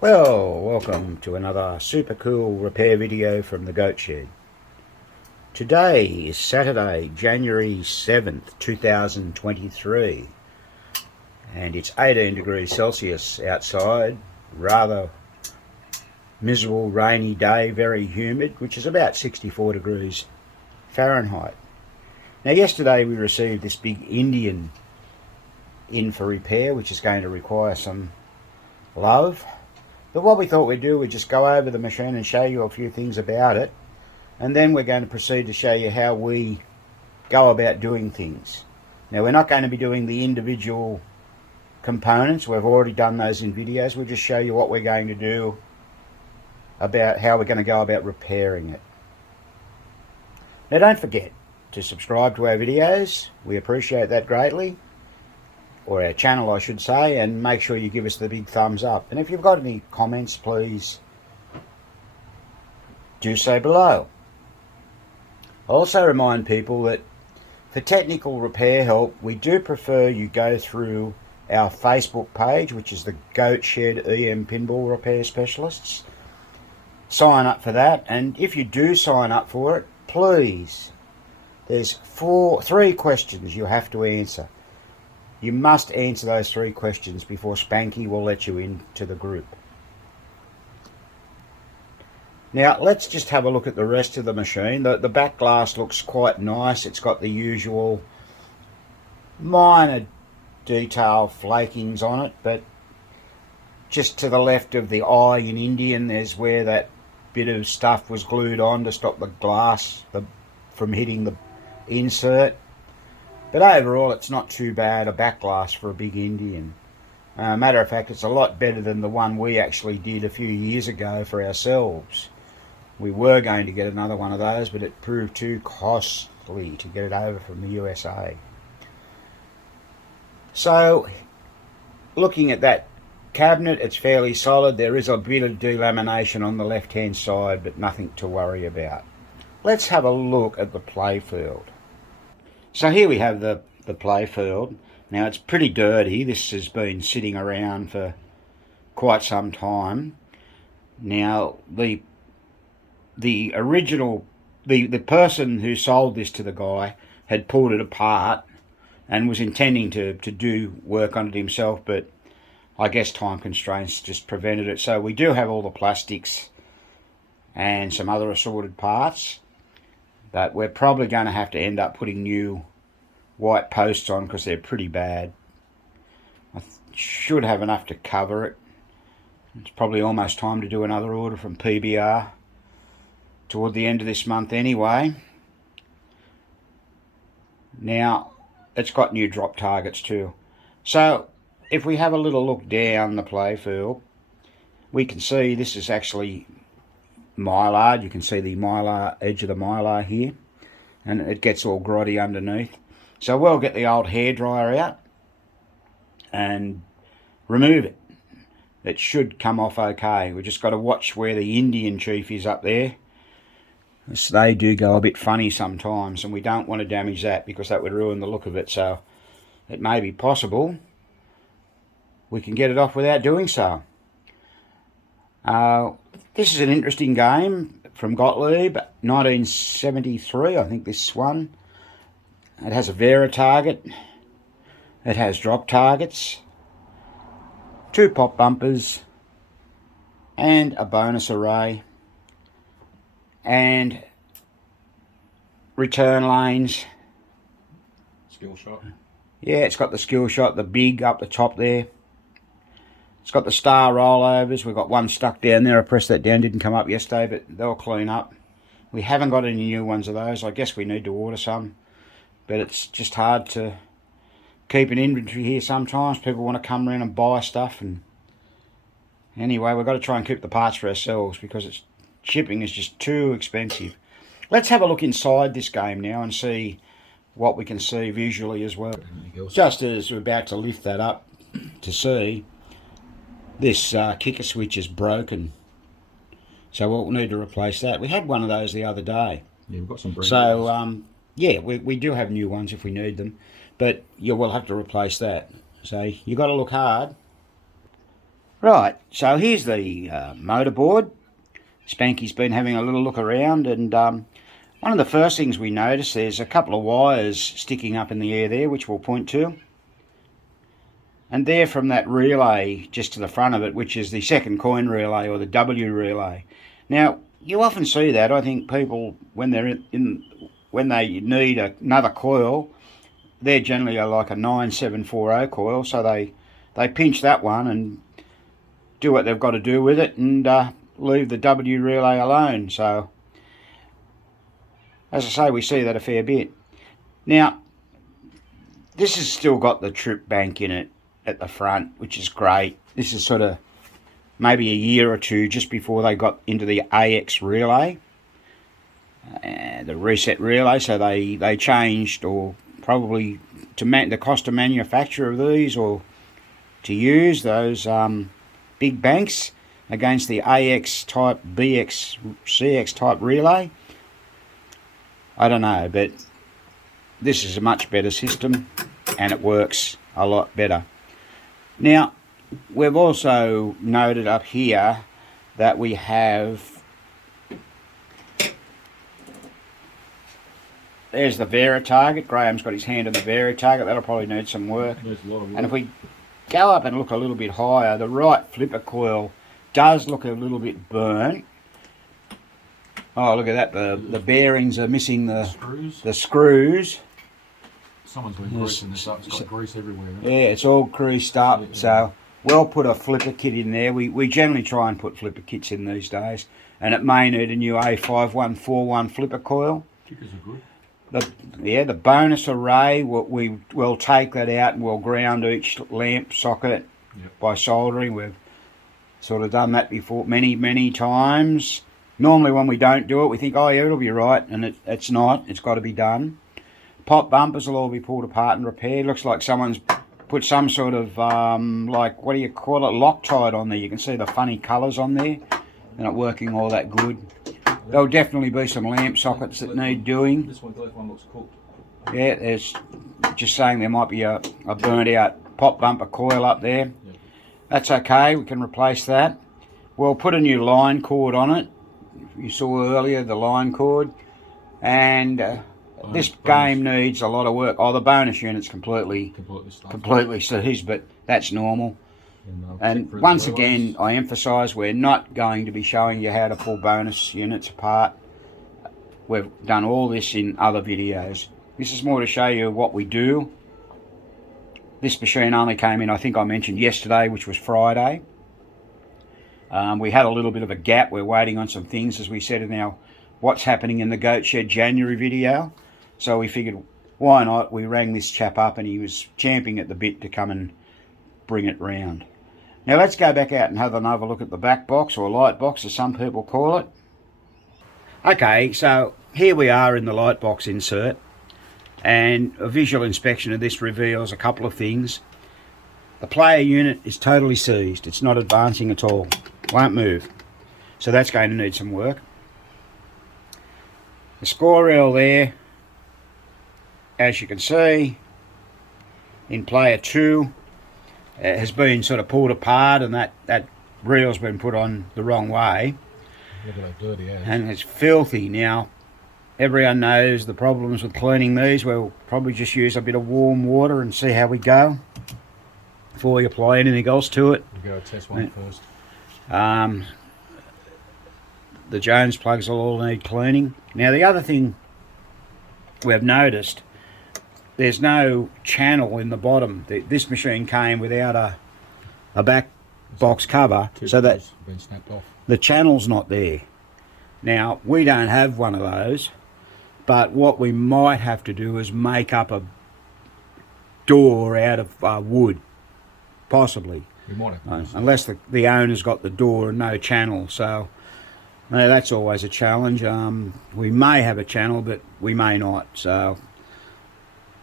Well, welcome to another super cool repair video from the Goat Shed. Today is Saturday, January 7th, 2023, and it's 18 degrees Celsius outside, rather miserable rainy day, very humid, which is about 64 degrees Fahrenheit. Now yesterday we received this big Indian in for repair, which is going to require some love. But what we thought we'd do, we'd just go over the machine and show you a few things about it, and then we're going to proceed to show you how we go about doing things. Now we're not going to be doing the individual components, we've already done those in videos. We'll just show you what we're going to do about how we're going to go about repairing it. Now don't forget to subscribe to our videos, we appreciate that greatly. Or our channel I should say, and make sure you give us the big thumbs up. And if you've got any comments, please do so below. I also remind people that for technical repair help, we do prefer you go through our Facebook page, which is the Goat Shed EM Pinball Repair Specialists. Sign up for that, and if you do sign up for it, please, there's three questions you have to answer. You must answer those three questions before Spanky will let you into the group. Now let's just have a look at the rest of the machine. The back glass looks quite nice. It's got the usual minor detail flakings on it, but just to the left of the eye in Indian, there's where that bit of stuff was glued on to stop the glass from hitting the insert. But overall, it's not too bad a back glass for a big Indian. Matter of fact, it's a lot better than the one we actually did a few years ago for ourselves. We were going to get another one of those, but it proved too costly to get it over from the USA. So, looking at that cabinet, it's fairly solid. There is a bit of delamination on the left-hand side, but nothing to worry about. Let's have a look at the Playfield. So here we have the Playfield. Now it's pretty dirty. This has been sitting around for quite some time. Now the original, the person who sold this to the guy had pulled it apart and was intending to do work on it himself, but I guess time constraints just prevented it. So we do have all the plastics and some other assorted parts, but we're probably going to have to end up putting new white posts on because they're pretty bad. I should have enough to cover it. It's probably almost time to do another order from PBR toward the end of this month anyway. Now it's got new drop targets too. So if we have a little look down the Playfield, we can see this is actually mylar. You can see the mylar, edge of the mylar here, and it gets all grotty underneath. So we'll get the old hairdryer out and remove it. It should come off okay. We've just got to watch where the Indian chief is up there. They do go a bit funny sometimes, and we don't want to damage that because that would ruin the look of it. So it may be possible we can get it off without doing so. This is an interesting game from Gottlieb, 1973, I think this one. It has a Vera target, it has drop targets, 2 pop bumpers, and a bonus array, and return lanes. Skill shot. Yeah, it's got the skill shot, the big up the top there. It's got the star rollovers. We've got one stuck down there. I pressed that down, didn't come up yesterday, but they'll clean up. We haven't got any new ones of those. I guess we need to order some, but it's just hard to keep an inventory here sometimes. People want to come around and buy stuff, and anyway, we've got to try and keep the parts for ourselves because shipping is just too expensive. Let's have a look inside this game now and see what we can see visually as well. Just as we're about to lift that up to see, this kicker switch is broken, so we'll need to replace that. We had one of those the other day. Yeah, we've got some. So yeah, we do have new ones if we need them, but we'll have to replace that. So you got to look hard. Right, so here's the motorboard. Spanky's been having a little look around, and one of the first things we notice, there's a couple of wires sticking up in the air there, which we'll point to. And they're from that relay just to the front of it, which is the second coin relay, or the W relay. Now, you often see that. I think people, when they're when they need another coil, they're generally like a 9740 coil, so they pinch that one and do what they've got to do with it, and leave the W relay alone. So, as I say, we see that a fair bit. Now, this has still got the trip bank in it at the front, which is great. This is sort of maybe a year or two just before they got into the AX relay, the reset relay. So they changed, or probably the cost of manufacture of these, or to use those big banks against the AX type, BX, CX type relay. I don't know, but this is a much better system and it works a lot better. Now, we've also noted up here that we have, there's the Vera target. Graham's got his hand on the Vera target. That'll probably need some work. There's a lot of work. And if we go up and look a little bit higher, the right flipper coil does look a little bit burnt. Oh, look at that. The bearings are missing the screws. Someone's been greasing this up. It's got grease everywhere. Yeah, it's all greased up. Yeah. So we'll put a flipper kit in there. We generally try and put flipper kits in these days. And it may need a new A5141 flipper coil. Kickers are good. The bonus array, we'll take that out and we'll ground each lamp socket by soldering. We've sort of done that before many times. Normally when we don't do it, we think, oh yeah, it'll be right, and it's not. It's got to be done. Pop bumpers will all be pulled apart and repaired. Looks like someone's put some sort of, like, what do you call it, Loctite on there. You can see the funny colours on there. They're not working all that good. There'll definitely be some lamp sockets that need doing. This one looks cooked. Yeah, there's just saying there might be a burnt out pop bumper coil up there. Yep. That's okay, we can replace that. We'll put a new line cord on it. You saw earlier the line cord. And this game needs a lot of work. Oh, the bonus unit's completely seized, but that's normal. And once again, I emphasise, we're not going to be showing you how to pull bonus units apart. We've done all this in other videos. This is more to show you what we do. This machine only came in, I think I mentioned yesterday, which was Friday. We had a little bit of a gap. We're waiting on some things, as we said in our What's Happening in the Goat Shed January video. So we figured, why not? We rang this chap up and he was champing at the bit to come and bring it round. Now let's go back out and have another look at the back box, or light box as some people call it. Okay, so here we are in the light box insert, and a visual inspection of this reveals a couple of things. The player unit is totally seized. It's not advancing at all. Won't move. So that's going to need some work. The score reel there, as you can see, in player 2, has been sort of pulled apart, and that reel's been put on the wrong way. Look at that dirty ass. And it's filthy. Now, everyone knows the problems with cleaning these. We'll probably just use a bit of warm water and see how we go before we apply anything else to it. We'll go test one first. The Jones plugs will all need cleaning. Now, the other thing we've noticed, there's no channel in the bottom. This machine came without a back box cover, so that been snapped off. The channel's not there. Now, we don't have one of those, but what we might have to do is make up a door out of wood, possibly. We might have unless the owner's got the door and no channel. So that's always a challenge. We may have a channel, but we may not. So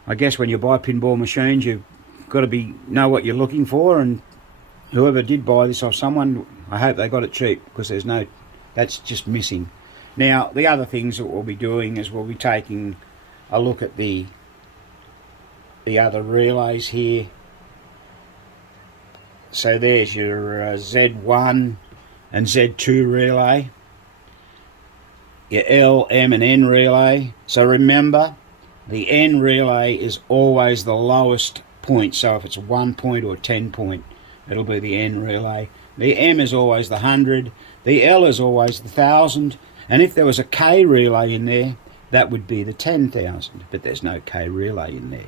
I guess when you buy pinball machines, you've got to know what you're looking for, and whoever did buy this off someone, I hope they got it cheap, because that's just missing. Now, the other things that we'll be doing is we'll be taking a look at the other relays here. So there's your Z1 and Z2 relay, your L, M and N relay. So remember, the N relay is always the lowest point. So if it's a 1 point or 10 point, it'll be the N relay. The M is always the 100. The L is always the 1000. And if there was a K relay in there, that would be the 10,000. But there's no K relay in there.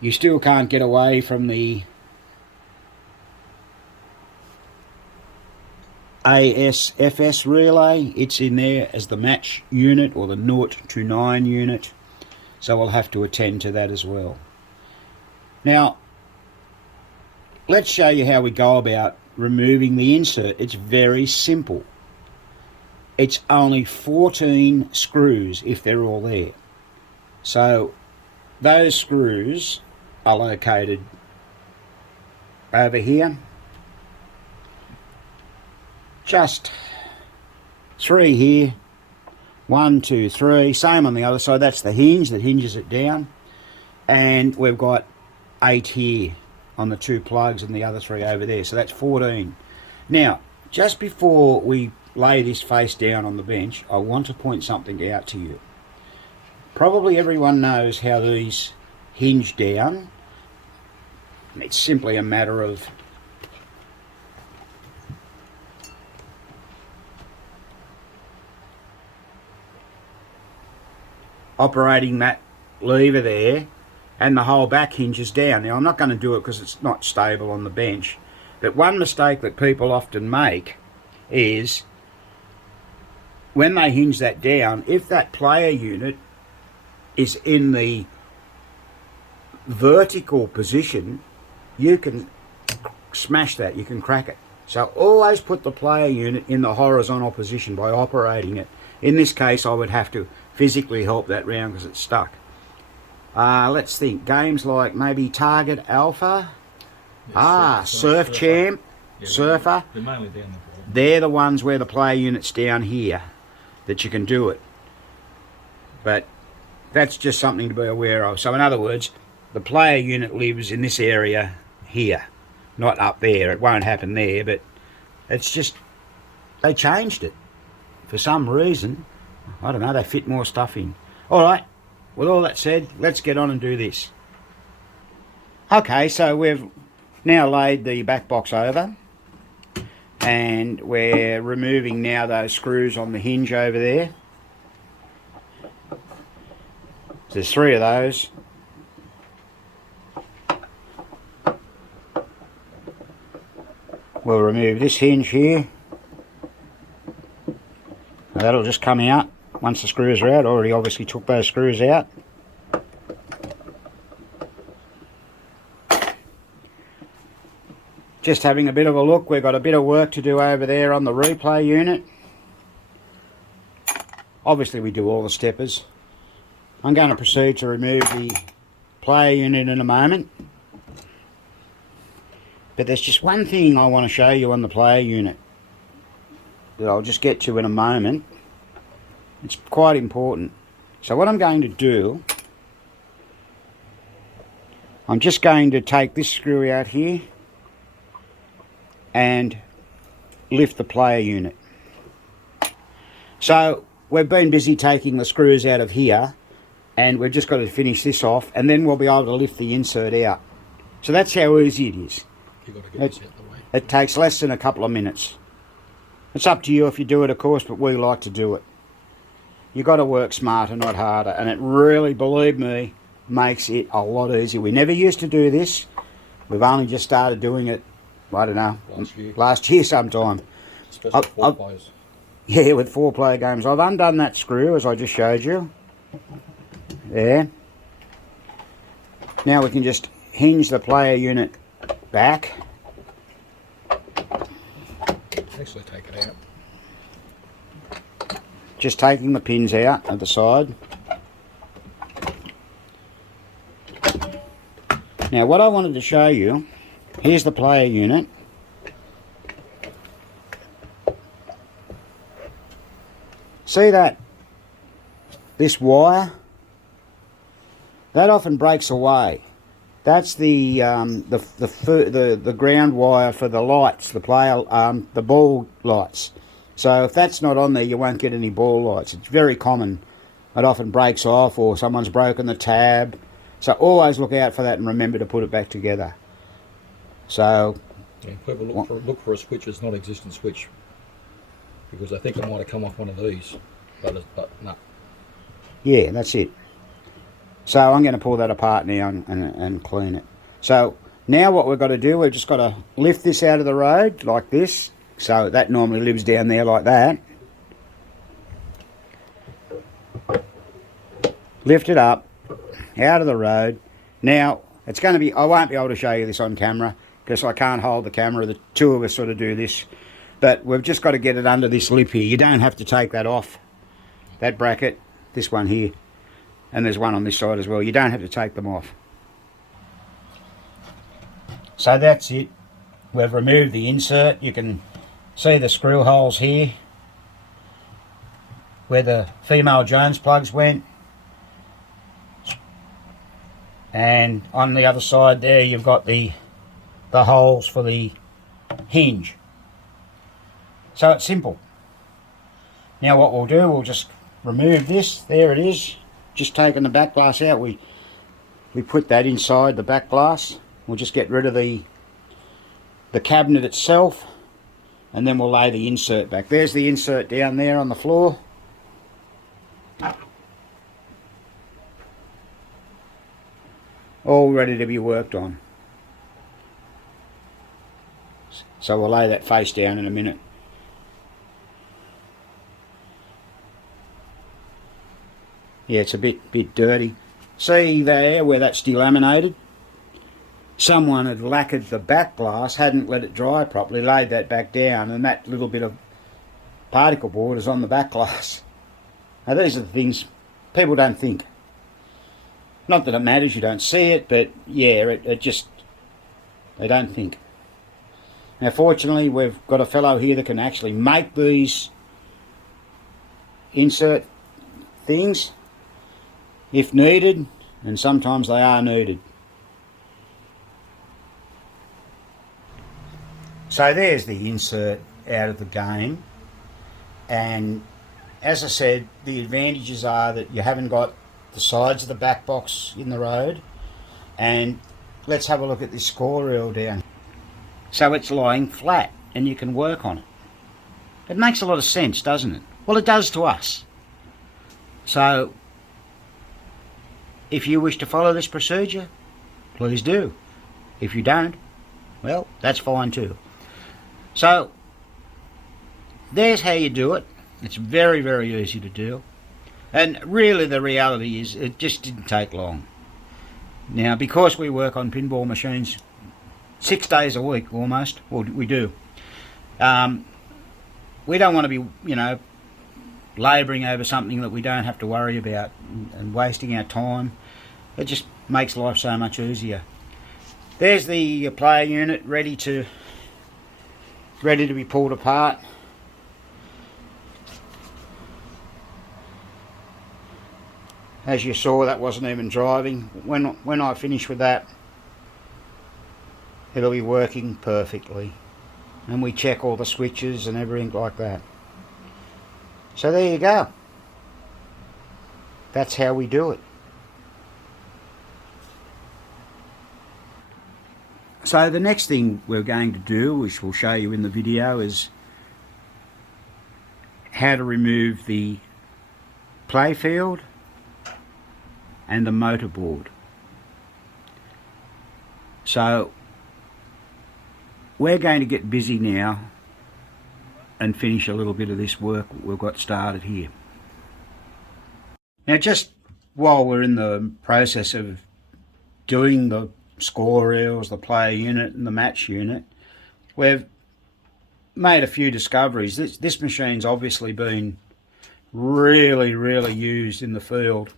You still can't get away from the ASFS relay. It's in there as the match unit or the 0 to 9 unit. So we'll have to attend to that as well. Now, let's show you how we go about removing the insert. It's very simple. It's only 14 screws if they're all there. So those screws are located over here. Just 3 here. 1, 2, 3. Same on the other side. That's the hinge that hinges it down. And we've got 8 here on the 2 plugs and the other 3 over there. So that's 14. Now, just before we lay this face down on the bench, I want to point something out to you. Probably everyone knows how these hinge down. It's simply a matter of operating that lever there and the whole back hinges down. Now I'm not going to do it because it's not stable on the bench, but one mistake that people often make is when they hinge that down, if that player unit is in the vertical position, you can smash that, you can crack it. So always put the player unit in the horizontal position by operating it. In this case, I would have to physically help that round because it's stuck. Let's think. Games like maybe Target Alpha. Surf Champ, Surfer. They're mainly down there. They're the ones where the player unit's down here that you can do it. But that's just something to be aware of. So in other words, the player unit lives in this area here, not up there. It won't happen there, but it's just, they changed it. For some reason, I don't know, they fit more stuff in. Alright, with all that said, let's get on and do this. Okay, so we've now laid the back box over, and we're removing now those screws on the hinge over there. There's 3 of those. We'll remove this hinge here. Now that'll just come out once the screws are out. Already obviously took those screws out. Just having a bit of a look. We've got a bit of work to do over there on the replay unit. Obviously we do all the steppers. I'm going to proceed to remove the player unit in a moment. But there's just one thing I want to show you on the player unit that I'll just get to in a moment. It's quite important. So what I'm going to do, I'm just going to take this screw out here and lift the player unit. So we've been busy taking the screws out of here, and we've just got to finish this off, and then we'll be able to lift the insert out. So that's how easy it is. You've got to get this out the way. It takes less than a couple of minutes. It's up to you if you do it, of course, but we like to do it. You've got to work smarter, not harder, and it really, believe me, makes it a lot easier. We never used to do this. We've only just started doing it, I don't know, last year sometime. Especially 4 players. Yeah, with 4-player games. I've undone that screw, as I just showed you. There. Now we can just hinge the player unit back. Actually take it out. Just taking the pins out at the side. Now what I wanted to show you, here's the player unit. See that? This wire? That often breaks away. That's the ground wire for the lights, the ball lights. So if that's not on there, you won't get any ball lights. It's very common. It often breaks off, or someone's broken the tab. So always look out for that and remember to put it back together. So yeah, people look for a switch that's non-existent switch, because I think it might have come off one of these, but no. Yeah, that's it. So I'm going to pull that apart now and clean it. So now what we've got to do, we've just got to lift this out of the road like this. So that normally lives down there like that. Lift it up out of the road. Now it's going to be, I won't be able to show you this on camera because I can't hold the camera. The two of us sort of do this. But we've just got to get it under this lip here. You don't have to take that off. That bracket, this one here. And there's one on this side as well. You don't have to take them off. So that's it. We've removed the insert. You can see the screw holes here where the female Jones plugs went. And on the other side there you've got the holes for the hinge. So it's simple. Now what we'll do, we'll just remove this. There it is. Just taking the back glass out, we put that inside the back glass. We'll just get rid of the cabinet itself, and then we'll lay the insert back. There's the insert down there on the floor. All ready to be worked on. So we'll lay that face down in a minute. Yeah, it's a bit dirty. See there where that's delaminated? Someone had lacquered the back glass, hadn't let it dry properly, laid that back down, and that little bit of particle board is on the back glass. Now these are the things people don't think. Not that it matters, you don't see it, but yeah, it just, they don't think. Now fortunately we've got a fellow here that can actually make these insert things if needed, and sometimes they are needed. So there's the insert out of the game, and as I said, the advantages are that you haven't got the sides of the back box in the road. And let's have a look at this score reel down. So it's lying flat and you can work on it. It makes a lot of sense, doesn't it? Well, it does to us. So if you wish to follow this procedure, please do. If you don't, well, that's fine too. So there's how you do it. It's very, very easy to do. And really the reality is it just didn't take long. Now, because we work on pinball machines 6 days a week almost, well, we do. We don't want to be, you know, labouring over something that we don't have to worry about and wasting our time. It just makes life so much easier. There's the player unit ready to be pulled apart. As you saw, that wasn't even driving. When I finish with that, it'll be working perfectly. And we check all the switches and everything like that. So there you go. That's how we do it. So the next thing we're going to do, which we'll show you in the video, is how to remove the Playfield and the motor board. So we're going to get busy now and finish a little bit of this work we've got started here. Now, just while we're in the process of doing the score reels, the player unit and the match unit, we've made a few discoveries. This machine's obviously been really used in the field,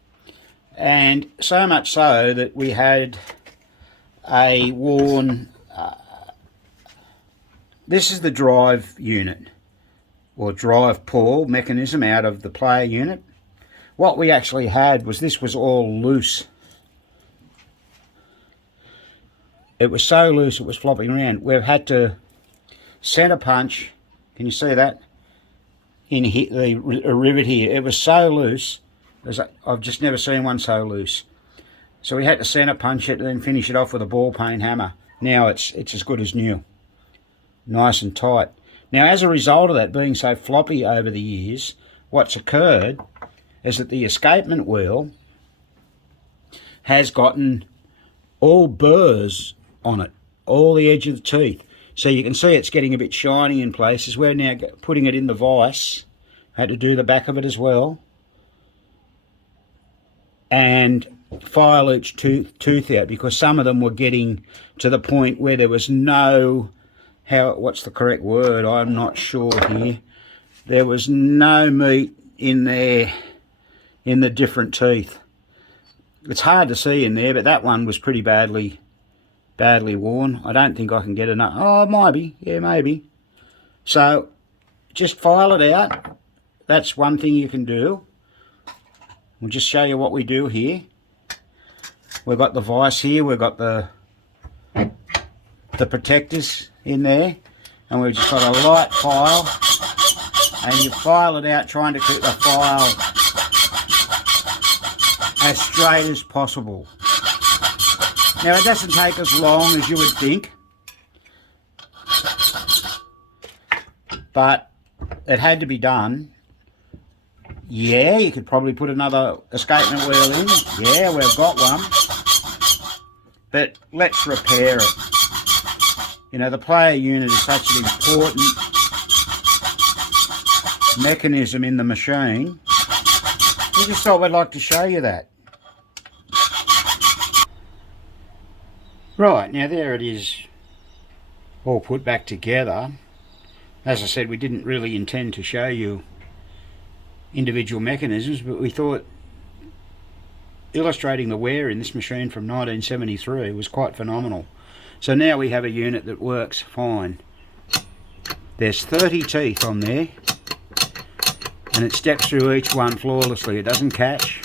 and so much so that we had a worn this is the drive unit or drive pull mechanism out of the player unit. What we actually had was, this was all loose. it was so loose it was flopping around. We've had to centre punch, can you see that? In here, the rivet here, it was so loose. I've just never seen one so loose. So we had to centre punch it and then finish it off with a ball peen hammer. Now it's as good as new. Nice and tight. Now as a result of that being so floppy over the years, what's occurred is that the escapement wheel has gotten all burrs on it, all the edge of the teeth. So you can see it's getting a bit shiny in places. We're now putting it in the vise. Had to do the back of it as well. And file each tooth out, because some of them were getting to the point where there was no, what's the correct word? I'm not sure here. There was no meat in there in the different teeth. It's hard to see in there, but that one was pretty badly worn. I don't think I can get enough. Oh, it might be. Yeah, maybe. So just file it out. That's one thing you can do. We'll just show you what we do here. We've got the vise here. We've got the protectors in there. And we've just got a light file. And you file it out, trying to keep the file as straight as possible. Now it doesn't take as long as you would think, but it had to be done. Yeah, you could probably put another escapement wheel in. Yeah, we've got one. But let's repair it. You know, the player unit is such an important mechanism in the machine. We just thought we'd like to show you that. Right, now there it is, all put back together. As I said, we didn't really intend to show you individual mechanisms, but we thought illustrating the wear in this machine from 1973 was quite phenomenal. So now we have a unit that works fine. There's 30 teeth on there, and it steps through each one flawlessly. It doesn't catch.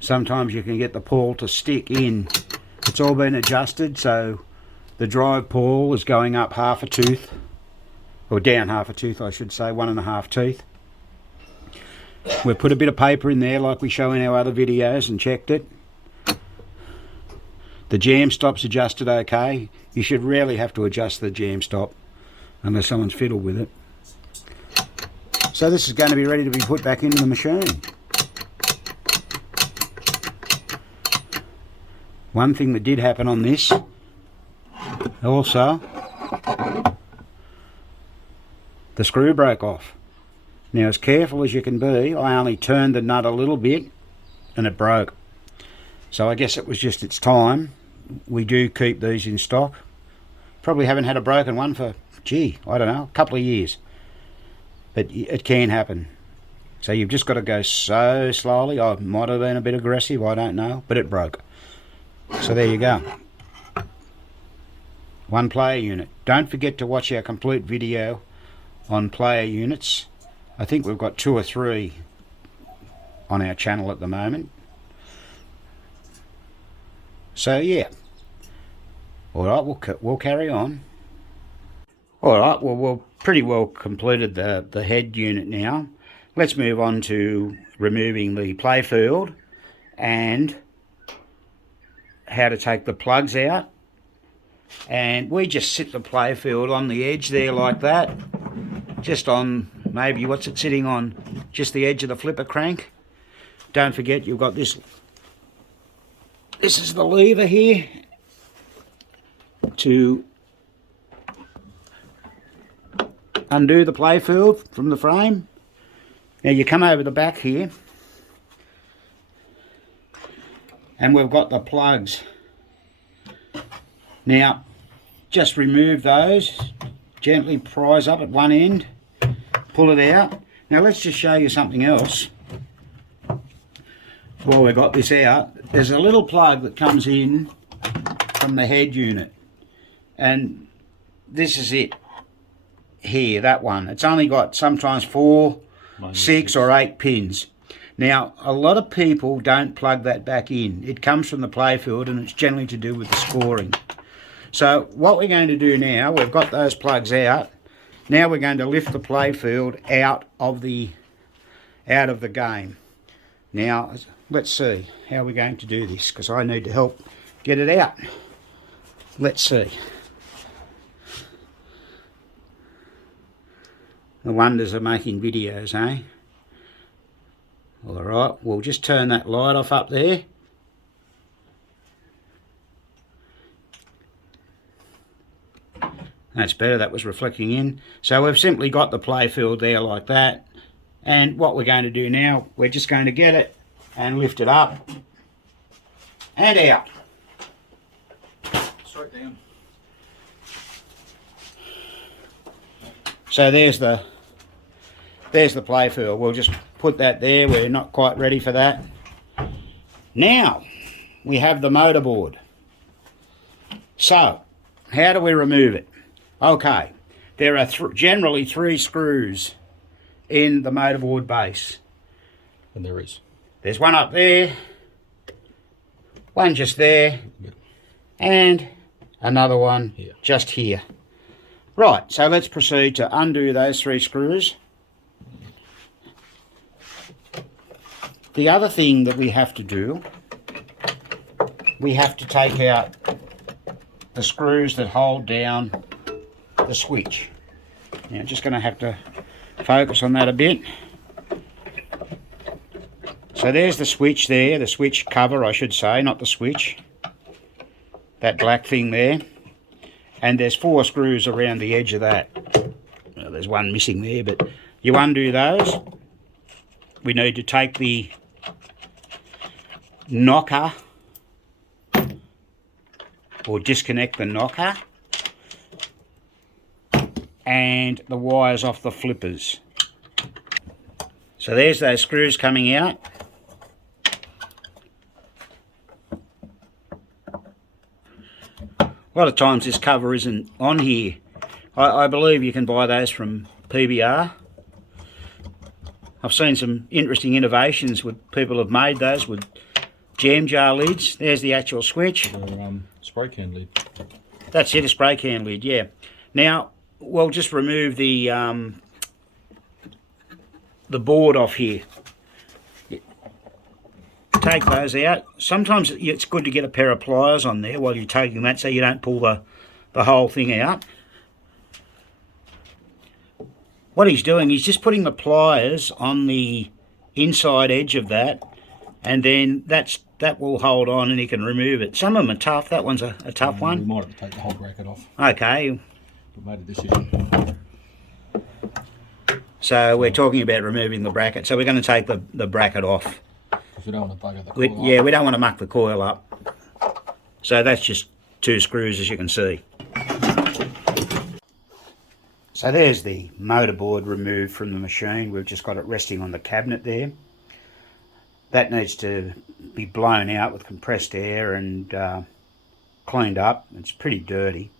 Sometimes you can get the pawl to stick in. It's all been adjusted, so the drive pawl is going up half a tooth, or down half a tooth I should say, 1.5 teeth. We've put a bit of paper in there like we show in our other videos and checked it. The jam stop's adjusted okay. You should rarely have to adjust the jam stop unless someone's fiddled with it. So this is going to be ready to be put back into the machine. One thing that did happen on this also, the screw broke off. Now as careful as you can be, I only turned the nut a little bit and it broke. So I guess it was just its time. We do keep these in stock. Probably haven't had a broken one for, gee, I don't know, a couple of years. But it can happen. So you've just got to go so slowly. I might have been a bit aggressive, I don't know, but it broke. So there you go. One player unit. Don't forget to watch our complete video on player units. I think we've got 2 or 3 on our channel at the moment. So yeah. Alright, we'll carry on. Alright, well we've pretty well completed the head unit now. Let's move on to removing the Playfield and how to take the plugs out. And we just sit the Playfield on the edge there like that, just on maybe, what's it sitting on, just the edge of the flipper crank. Don't forget you've got this is the lever here to undo the Playfield from the frame. Now you come over the back here and we've got the plugs. Now just remove those, gently prise up at one end, pull it out. Now let's just show you something else while we've got this out. There's a little plug that comes in from the head unit, and this is it here, that one. It's only got sometimes 4, 6 or 8 pins. Now a lot of people don't plug that back in. It comes from the Playfield and it's generally to do with the scoring. So what we're going to do now, we've got those plugs out. Now we're going to lift the Playfield out of the game. Now let's see how we're going to do this, because I need to help get it out. Let's see. The wonders of making videos, eh? Alright, we'll just turn that light off up there. That's better, that was reflecting in. So we've simply got the Playfield there like that. And what we're going to do now, we're just going to get it and lift it up and out. Straight down. So there's the Playfield. We'll just put that there. We're not quite ready for that. Now we have the motorboard. So how do we remove it? Okay, there are generally 3 screws in the motorboard base. And there is. There's one up there, one just there, Yep. and another one Here. just here. Right, so let's proceed to undo those 3 screws. The other thing that we have to do, we have to take out the screws that hold down the switch. Now, just going to have to focus on that a bit. So there's the switch there, the switch cover I should say, not the switch. That black thing there. And there's 4 screws around the edge of that. Well, there's one missing there, but you undo those. We need to take the knocker, or disconnect the knocker, and the wires off the flippers. So there's those screws coming out. A lot of times this cover isn't on here. I believe you can buy those from PBR. I've seen some interesting innovations with people have made those with jam jar lids. There's the actual switch. Or, spray can lid. That's it, a spray can lid, yeah. Now, we'll just remove the board off here. Take those out. Sometimes it's good to get a pair of pliers on there while you're taking that so you don't pull the whole thing out. What he's doing, he's just putting the pliers on the inside edge of that, and then that will hold on and he can remove it. Some of them are tough. That one's a tough one. We might have to take the whole bracket off. Okay. We made a decision. So we're talking about removing the bracket. So we're going to take the bracket off. Because we don't want to bugger the coil Yeah, up. we don't want to muck the coil up. So that's just 2 screws, as you can see. So there's the motorboard removed from the machine. We've just got it resting on the cabinet there. That needs to be blown out with compressed air and cleaned up. It's pretty dirty.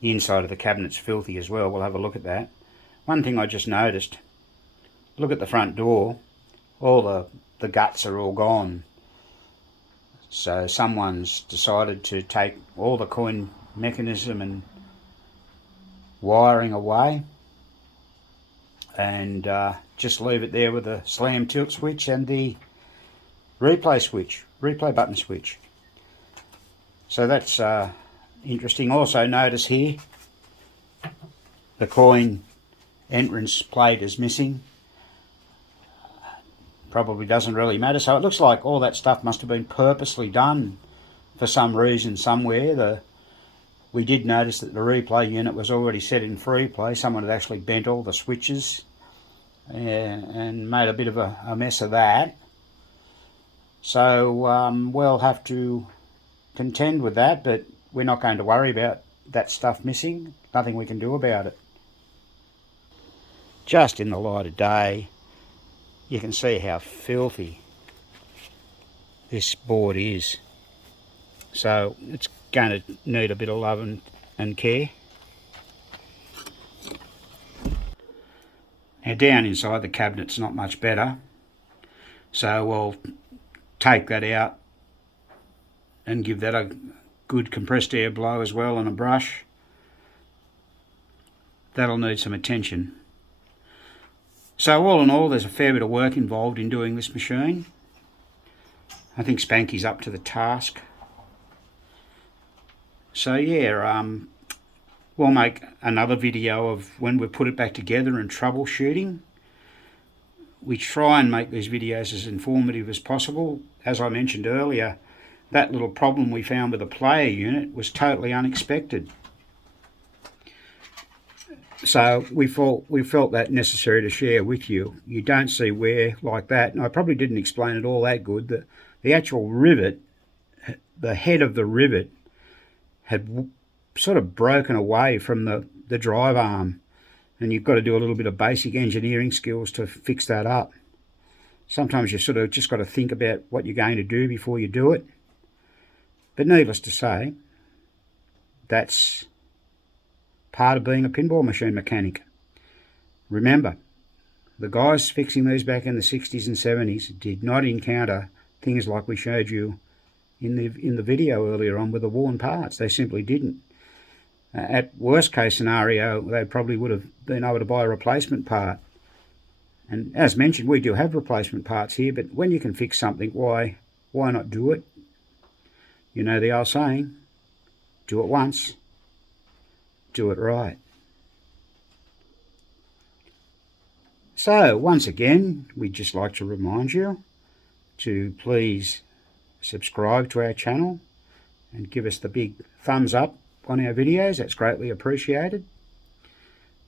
The inside of the cabinet's filthy as well. We'll have a look at that. One thing I just noticed, look at the front door. All the guts are all gone. So someone's decided to take all the coin mechanism and wiring away and just leave it there with the slam tilt switch and the replay button switch. So that's interesting. Also notice here the coin entrance plate is missing. Probably doesn't really matter. So it looks like all that stuff must have been purposely done for some reason somewhere. We did notice that the replay unit was already set in free play. Someone had actually bent all the switches and made a bit of a mess of that. So we'll have to contend with that, but we're not going to worry about that stuff missing. Nothing we can do about it. Just in the light of day, you can see how filthy this board is. So it's going to need a bit of love and care. Now down inside the cabinet's not much better. So we'll take that out and give that good compressed air blow as well and a brush. That'll need some attention. So all in all, there's a fair bit of work involved in doing this machine. I think Spanky's up to the task. So yeah, we'll make another video of when we put it back together and troubleshooting. We try and make these videos as informative as possible. As I mentioned earlier, that little problem we found with the player unit was totally unexpected. So we felt that necessary to share with you. You don't see wear like that, and I probably didn't explain it all that good. The actual rivet, the head of the rivet, had sort of broken away from the drive arm, and you've got to do a little bit of basic engineering skills to fix that up. Sometimes you sort of just got to think about what you're going to do before you do it. But needless to say, that's part of being a pinball machine mechanic. Remember, the guys fixing these back in the 60s and 70s did not encounter things like we showed you in the video earlier on with the worn parts. They simply didn't. At worst case scenario, they probably would have been able to buy a replacement part. And as mentioned, we do have replacement parts here, but when you can fix something, why not do it? You know the old saying, do it once, do it right. So once again, we'd just like to remind you to please subscribe to our channel and give us the big thumbs up on our videos. That's greatly appreciated.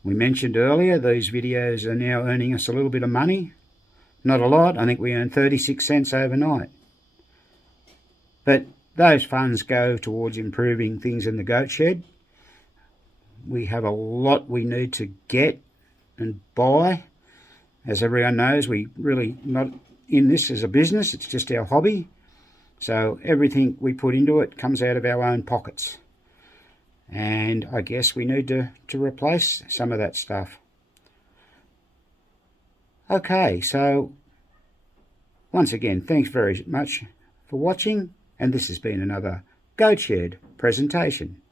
We mentioned earlier these videos are now earning us a little bit of money. Not a lot. I think we earned 36 cents overnight. But those funds go towards improving things in the goat shed. We have a lot we need to get and buy. As everyone knows, we really not in this as a business. It's just our hobby. So everything we put into it comes out of our own pockets. And I guess we need to replace some of that stuff. Okay, so once again, thanks very much for watching. And this has been another Goat Shed presentation.